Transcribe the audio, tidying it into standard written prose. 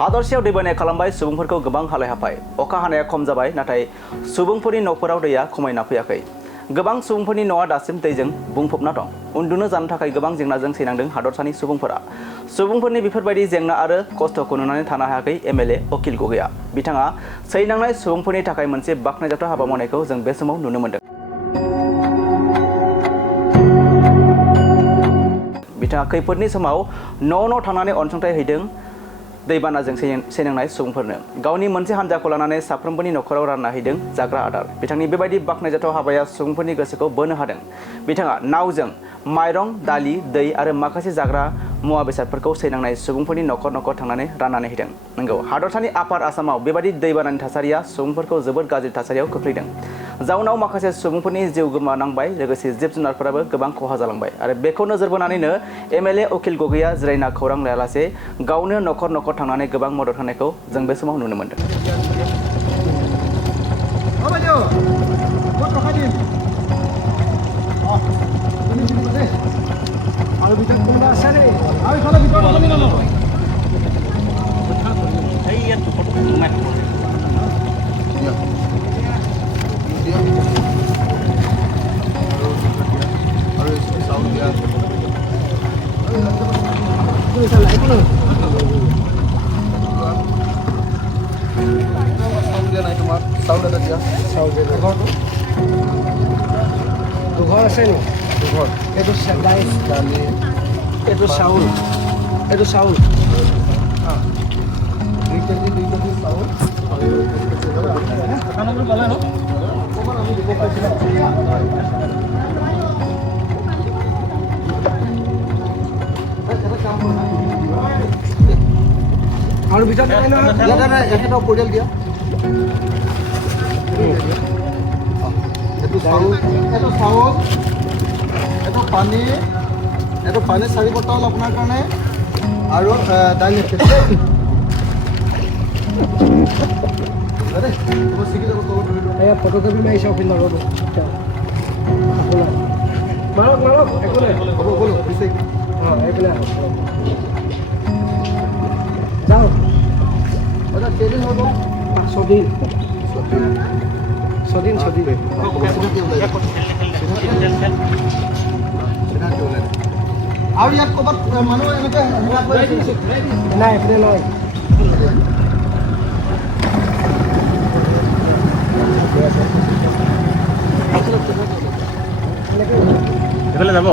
हादरसेयाव दैबानाया खालामबाय सुबुंफोरखौ गोबां हालाय हाफाय अखा हानाया खम जाबाय नाथाय सुबुंफोरनि न'फोराव दैया खमायना फैयाखै गोबां सुबुंफोरनि न'आ दासिम दैजों बुंफबना दं उन्दुनो जानो थाखाय गोबां जेंनाजों सैनांदों हादरसानि सुबुंफोरनि बेफोरबायदि जेंना आरो खस्थ'खौ नुनानै थानो हायाखै एमएलए अखिल गगैआ बिथाङा सैनांनाय सुबुंफोरनि थाखाय मोनसे बाखनायजाथाव हाबा मावनायखौ जों बे समाव नुनो मोन्दों बिथाङा खैफोदनि समाव न' थांनानै अनसुंथाइ हैदों दैबानाजों सैनांनाय सुबुंफोरनो गावनि मोनसे हान्जाखौ लानानै साफ्रोमबोनि न'खराव रानना हैदों जाग्रा आदार बिथांनि बेबायदि बाखनायजाथाव हाबाया सुबुंफोरनि गोसोखौ बोनो हादों बिथाङा नावजों माइरं दालि दै आरो माखासे जाग्रा मुवा बेसादफोरखौ सैनांनाय सुबुंफोरनि न'खर थांनानै राननानै हैदों नंगौ हादरसानि आफार आसामाव बेबायदि दैबानानि थासारिया सुबुंफोरखौ जोबोद गाज्रि थासारियाव खोख्लैदों जाउनाव माखासे सुबुंफोरनि जिउ गोमानांबाय लोगोसे जिब जुनारफोराबो गोबां खहा जालांबाय आरो बेखौ नोजोर बोनानैनो एमएलए अखिल गगैआ जिरायना खौरां लायालासे गावनो न'खर थांनानै गोबां मदद होनायखौ जों बे समाव नुनो मोन्दों দুঘৰ আছে নি দুঘৰ এইটো দাইল দালি এইটো চাউল দুই কেজি চাউল আৰু ভিতৰত একেটা পৰিয়াল দিয়া এইটো পানী 4 বটল আপোনাৰ কাৰণে আৰু দাইল ফটোকপি মাৰিছে অফিচ ৰ'ব মাৰক একো নাই হ'ব বলো এইপিনে যাওঁ কেইদিন হ'ব 5 দিন আৰু ইয়াত ক'ৰবাত মানুহ এনেকৈ নাই এইপিনে নহয় এইফালে যাব